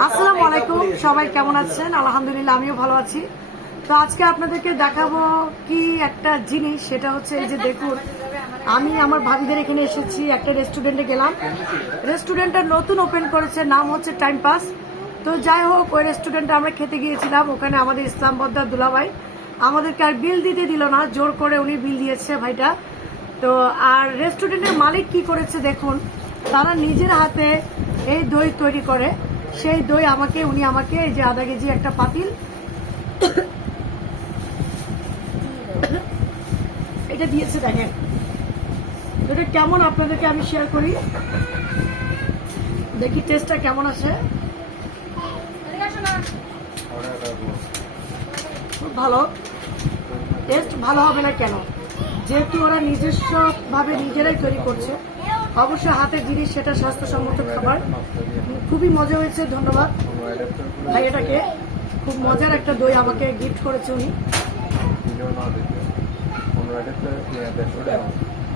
আসসালামু আলাইকুম, সবাই কেমন আছেন? আলহামদুলিল্লাহ, আমিও ভালো আছি। তো আজকে আপনাদেরকে দেখাবো কি একটা জিনিস, সেটা হচ্ছে এই যে দেখুন, আমি আমার ভাবিদের এখানে এসেছি, একটা রেস্টুরেন্টে গেলাম। রেস্টুরেন্টটা নতুন ওপেন করেছে, নাম হচ্ছে টাইম পাস। তো যাই হোক, ওই রেস্টুরেন্টে আমরা খেতে গিয়েছিলাম। ওখানে আমাদের ইসলাম বদ্দার দুলাভাই আমাদেরকে আর বিল দিতে দিল না, জোর করে উনি বিল দিয়েছে ভাইটা। তো আর রেস্টুরেন্টের মালিক কি করেছে দেখুন, তারা নিজের হাতে এই দই তৈরি করে। সেই দই উনি আমাকে এই যে আধা কেজি একটা পাতিল এটা দিয়েছে, দেখেন এটা কেমন, আপনাদেরকে আমি শেয়ার করি, দেখি টেস্টটা কেমন আসে। খুব ভালো টেস্ট, ভালো হবে না কেন, যেহেতু ওরা নিজস্ব ভাবে নিজেরাই তৈরি করছে, অবশ্যই হাতের জিনিস, সেটা স্বাস্থ্যসম্মত খাবার। খুবই মজা হয়েছে, ধন্যবাদ ভাইয়াটাকে। খুব মজার একটা দই আমাকে গিফট করেছে উনি।